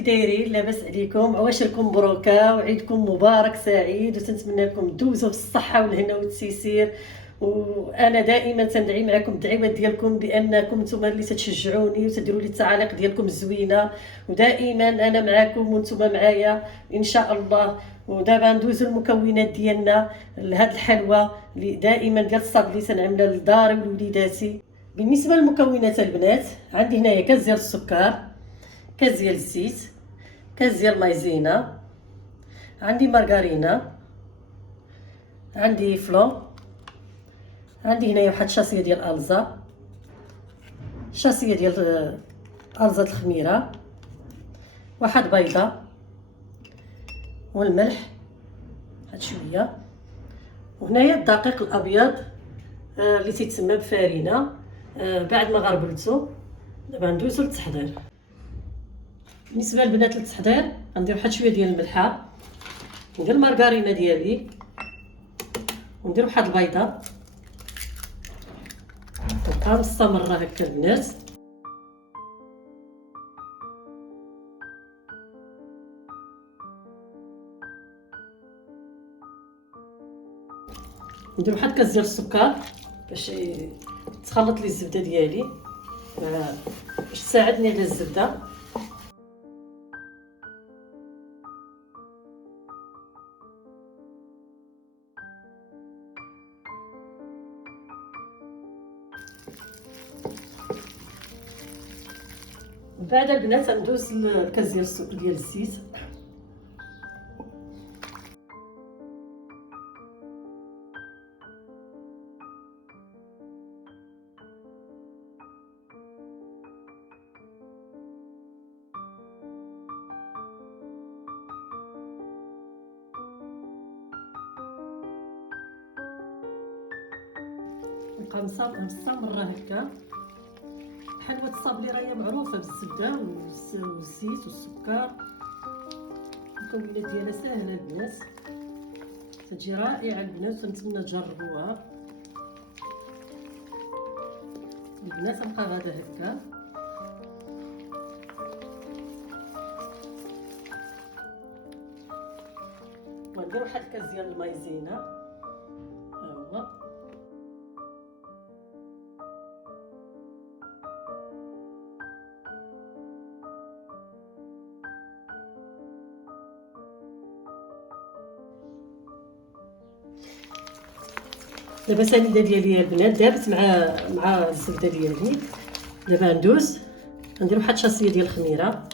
كي دايرين؟ لاباس عليكم؟ عواشركم مبروكه وعيدكم مبارك سعيد، وتنتمنى لكم دوزوا بالصحه والهنا والتيسير. وانا دائما تندعي معكم الدعوات ديالكم، بانكم نتوما اللي تتشجعوني وتديروا لي التعاليق ديالكم الزوينه، ودائما انا معكم وانتوما معايا ان شاء الله. ودابا ندوزو المكونات ديالنا لهاد الحلوه اللي دائما ديال الصاب اللي تنعملها لداري ولوليداتي. بالنسبه للمكونات البنات، عندي هنايا كاس ديال السكر، كاس ديال الزيت، كاس ديال المايزينا، عندي مارغرينا، عندي فلو، عندي هنايا واحد شاسيه ديال الالزا، شاسيه ديال الزا الخميره، واحد بيضه، والملح واحد شويه، وهنايا الدقيق الابيض اللي تيتسمى بفارينه. بعد ما غربلتو دابا ندوزو للتحضير. بالنسبه للبنات للتحضير غندير واحد شويه ديال الملحه، ندير المارغرينا ديالي، وندير واحد البيضه، تبقى مستمره هكا البنات. ندير واحد كاس ديال السكر باش تخلط لي الزبده ديالي، باش تساعدني على الزبده. بعد البنات غندوز الكاس ديال الزيت، نبقى مستمره هكا. حلوه الصابلي راهي معروفه بالزبده والزيت والسكر، المكونات ديالها ساهله البنات، تجي رائعه البنات، ونتمنى تجربوها البنات. نبقى غادا هكا. وندير واحد الكاس ديال المايزينا، ها هو. دابا السنيده ديالي البنات دابت مع الزبده ديالي. دابا ندوز ندير واحد شاسيه ديال الخميره،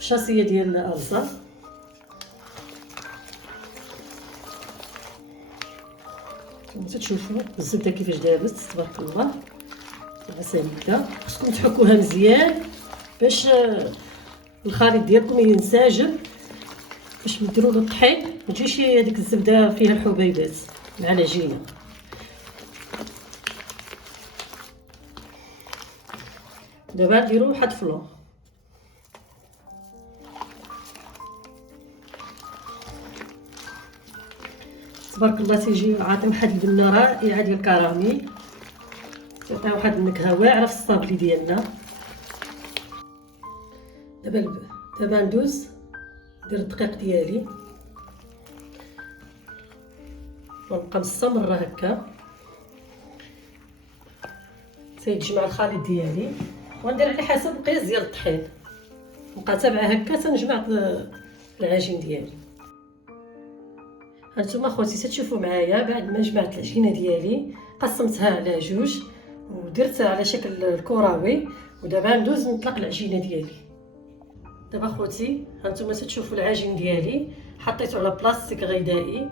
شاسيه ديال الالزا، تشوفوا الزبده كيفاش دابت تبارك الله. دابا سنيده خصكم تحكوها مزيان باش الخليط ديالكم ينسجم، باش نديروا له الطحين ما تجيش هذيك الزبده فيها الحبيبات مع العجينه. دابا نديروا واحد فلو، تبارك الله تيجي عاطي واحد البنه رائعه ديال الكراميل، تعطي واحد النكهه واعره في الصابلي ديالنا. دابا ندوز ندير الدقيق ديالي، ونبقى مستمره هكا تيجمع الخليط ديالي، وندير على حسب القياس ديال الطحين، نبقى تابعه هكا تنجمع العجين ديالي. هانتوما خواتي تشوفوا معايا، بعد ما جمعت العجينه ديالي قسمتها على جوج ودرتها على شكل الكروي، ودابا ندوز نطلق العجينه ديالي. دابا خوتي هانتوما تشوفوا العجين ديالي حطيته على بلاستيك غذائي،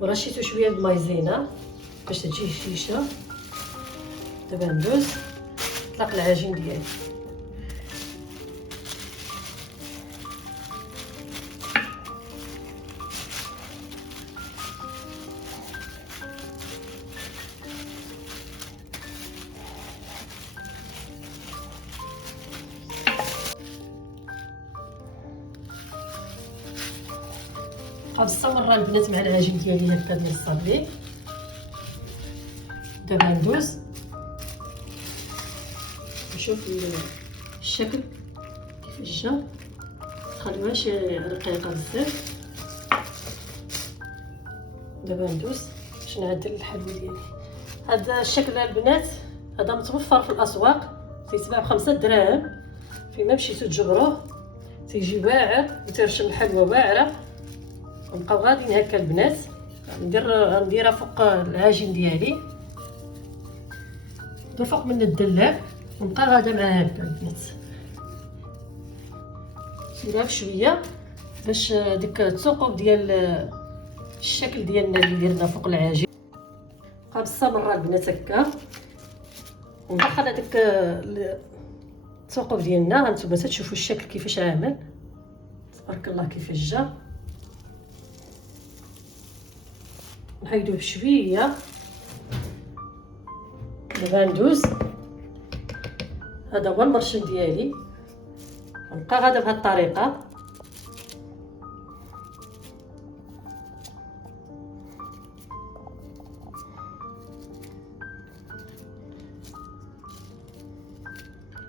ورشيته شويه بالمايزينا باش تجي هشيشه. دابا ندوز نطلق العجين ديالي. مستمره البنات مع العجين ديالي هكا ديال الصابلي. دابا ندوز نشوف الشكل كيفاش جا. متخليوهاش رقيقه بزاف. دابا ندوز باش نعدل الحلوى ديالي. هذا الشكل البنات هذا متوفر في الاسواق، تيتباع ب5 دراهم. فيما مشيتو تجبروه تيجي واعر وترشم الحلوى واعره. نبقاو غاديين هكا البنات. غنديرها فوق العجين ديالي، فوق من الدلاب، ونبقى غادا معاها هكا البنات. نديرها بشويه باش ديك الثقوب ديال الشكل ديالنا اللي درنا فوق العجين. نبقى بالصبر البنات هكا وندخل هذيك الثقوب ديالنا. هانتوما تشوفوا الشكل كيفاش عامل، تبارك الله كيفاش جا. نحيدوه بشويه. دابا ندوز. هذا هو المرشم ديالي. نبقى غادا بهذه الطريقه.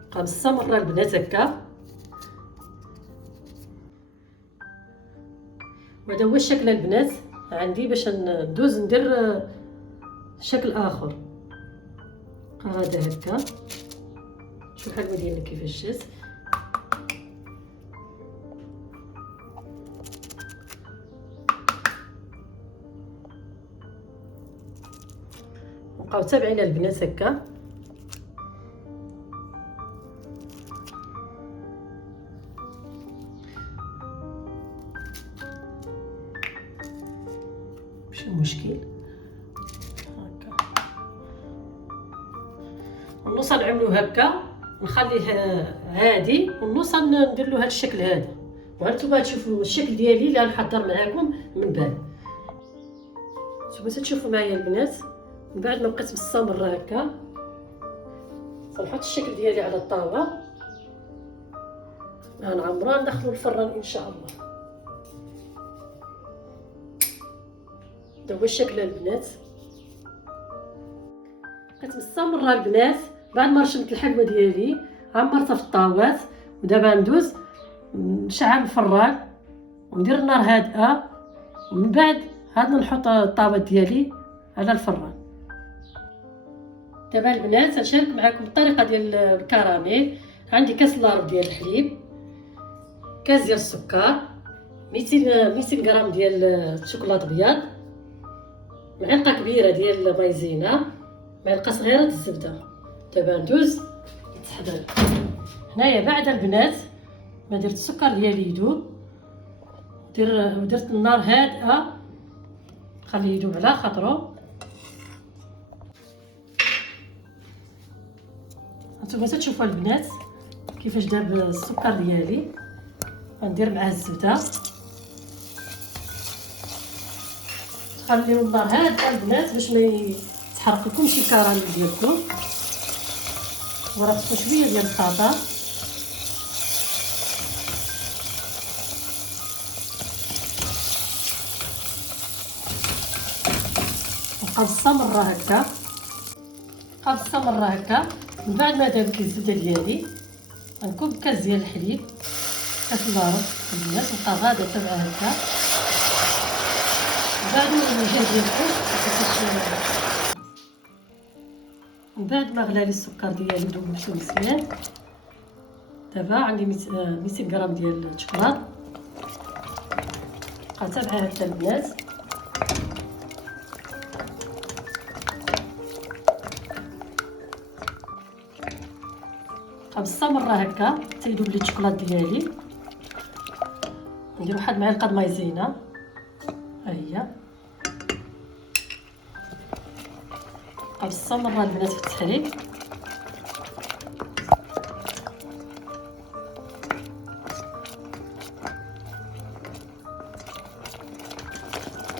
نبقى مستمره البنات هكا. وهذا هو الشكل البنات عندي. باش ندوز ندير شكل اخر. هذا هكا. شوف الحلوه ديالنا كيفاش جات. نبقاو تابعين البنات هكا. ماشي مشكل. هكا النص نعملو هكا، نخليه عادي، والنص ندير له هذا الشكل هذا. وهانتوما تشوفوا الشكل ديالي اللي غنحضر معاكم من بعد. نتوما تشوفوا معايا البنات. من بعد ما بقيت مستمره هكا غنحط الشكل ديالي على الطاوه. غنعمرها ندخلو الفران ان شاء الله. هذا هو الشكل البنات. بقيت مستمره البنات. بعد ما رشمت الحلوه ديالي عمرتها في الطاوات. ودابا ندوز نشعل الفران وندير النار هادئه. ومن بعد عاد نحط الطاوات ديالي على الفران. دابا البنات غنشارك معكم الطريقه ديال الكراميل. عندي كاس لارب ديال الحليب، كاس ديال السكر، 200 غرام ديال الشوكولاط ابيض، معلقه كبيره ديال المايزينا، معلقه صغيره د الزبده. دابا ندوز نتحضر. هنايا بعد البنات ما درت السكر ديالي يذوب، درت النار هادئه خليه يذوب على خاطرو. هانتوما تشوفوا البنات كيفاش داب السكر ديالي. غندير معاه الزبده. خليو النار هادئه البنات باش ما يتحرق لكمش الكراميل ديالكم. وراه خصو شويه ديال الخضر. نبقى مستمره هكا. نبقى مستمره هكا. من بعد ما دابت الزبده ديالي غنكب كاس ديال الحليب، كاس لارب البنات. نبقى غاده تبع هكا. بعد ما الجهه ديالكم من بعد ما غلى لي السكر ديالي ذوبته مزيان. دابا عندي 200 غرام ديال الشوكولاط. نبقى تابعه هكا البنات. نبقى مستمره هكا حتى يذوب لي الشوكولاط ديالي. ندير واحد معلقه د مايزينا. ها هي. نبقى مستمره البنات في التحريك.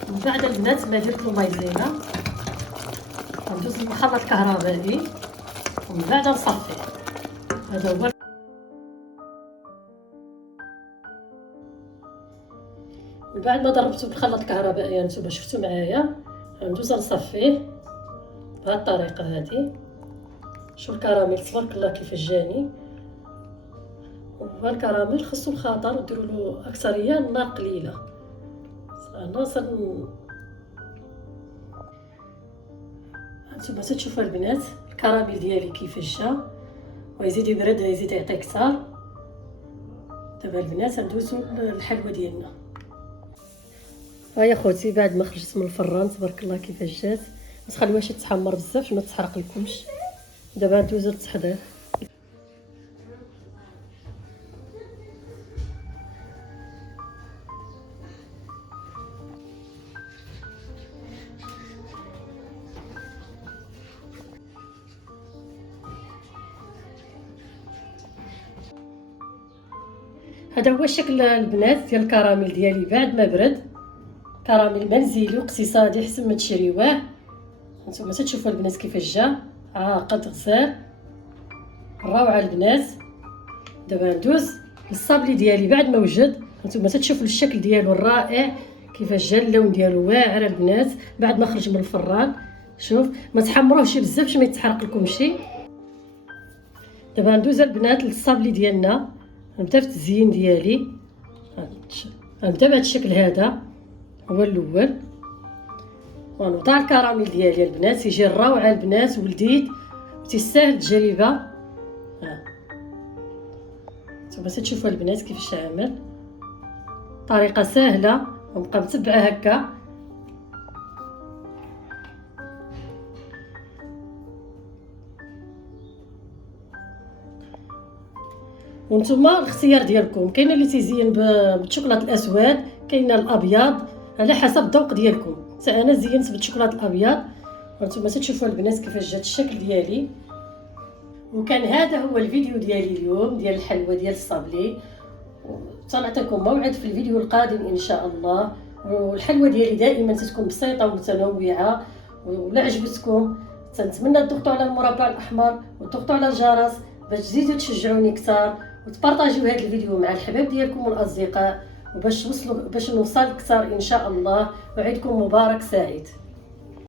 من بعد البنات ما درت له مايزينا غندوز للمخلط الكهربائي ومن بعد نصفيه. هذا هو. من بعد ما ضربته بالخلاط الكهربائي نتوما شفتوا معايا غندوز نصفيه بهذه الطريقه هذه. شو الكراميل تبارك الله كيفاش جاني. والكراميل خصو الخطر وديروا له اكثريه النار قليله. انا هانتوما تشوفوا البنات الكراميل ديالي كيفاش جا، ويزيد يبرد يزيد يعطي كثار. دابا البنات ندوزو للحلوه ديالنا. ها يا خوتي بعد ما خرجت من الفران تبارك الله كيفاش جات، ما تخليوهاش تحمر بزاف باش ما تحرق لكمش. دابا ندوزو للتحضير. هذا هو الشكل البنات ديال الكراميل ديالي بعد ما برد. كراميل منزلي واقتصادي حسن ما تشريوه. هانتوما تشوفوا البنات كيفاش جا عاقد غزال روعه البنات. دابا ندوز للصابلي ديالي بعد ما وجد. هانتوما تشوفوا الشكل ديالو الرائع كيفاش جا، اللون ديالو واعر البنات بعد ما خرج من الفران. شوف ما تحمروهش بزاف باش ما يتحرق لكمش. دابا ندوز البنات للصابلي ديالنا. غنبدا في التزيين ديالي. غنبدا بهذا الشكل هذا هو الاول، ونوضع الكراميل ديالي البنات يجي الروعه البنات ولديت وتيستاهل التجربه. نتوما تشوفوا البنات كيفاش عامل، طريقه سهله ونبقى متبعه هكا. وانتما الاختيار ديالكم، كاين اللي تيزين بالشوكولاط الاسود، كاين الابيض، على حسب الذوق ديالكم. انا زينت بالشوكولاط الابيض. وانتما تشوفوا البنات كيفاش جات الشكل ديالي. وكان هذا هو الفيديو ديالي اليوم ديال الحلوه ديال الصابلي. تنعطيكم موعد في الفيديو القادم ان شاء الله. والحلوه ديالي دائما تكون بسيطه ومتنوعه. ولا عجبتكم تنتمنى تضغطوا على المربع الاحمر وتضغطوا على الجرس باش تزيدوا تشجعوني كثار، وتبارطاجيو هذا الفيديو مع الحباب ديالكم والاصدقاء، وباش نوصل كثار ان شاء الله. وعيدكم مبارك سعيد.